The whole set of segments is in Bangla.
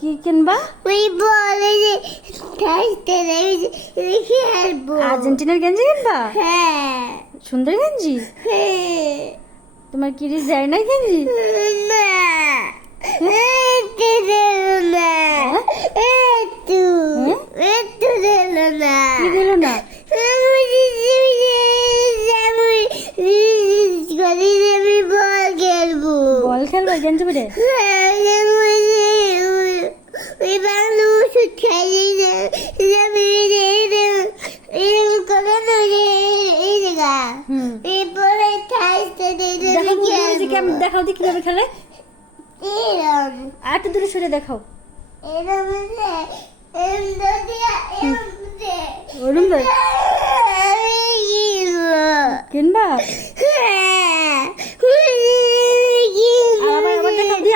কি কিনবা? আর্জেন্টিনার গেঞ্জি কিনবা? সুন্দর গেঞ্জি। তোমার কি যায় না গেঞ্জি? কি দিল না? বল খেলবা গেঞ্জি পরে? দেখাও দি কিভাবে খেলে। আর একটু দূরে সরে দেখাও। কিনবা?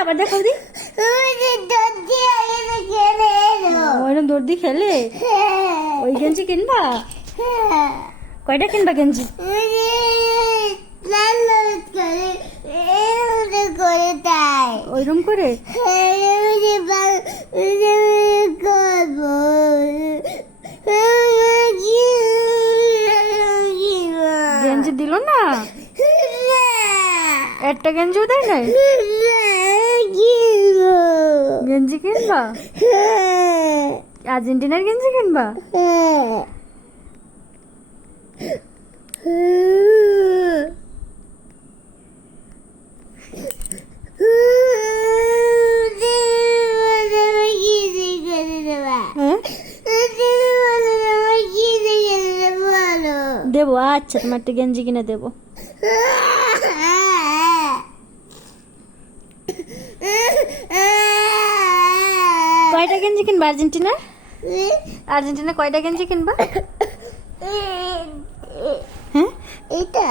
আবার দেখাও দি। দৌড় দিয়ে খেলে। ওই গেঞ্জি কিনবা? কয়টা কিনবা গেঞ্জি? ওইরকম করে গেঞ্জি দিল না? একটা গেঞ্জিও দেয় নাই? গেঞ্জি কিনবা? আর্জেন্টিনার গেঞ্জি কিনবা? দেবো, আচ্ছা তোমার একটা গেঞ্জি কিনে দেবো। কয়টা গেঞ্জি কিনবা আর্জেন্টিনা? আর্জেন্টিনা কয়টা গেঞ্জি কিনবা? হ্যাঁ, এটা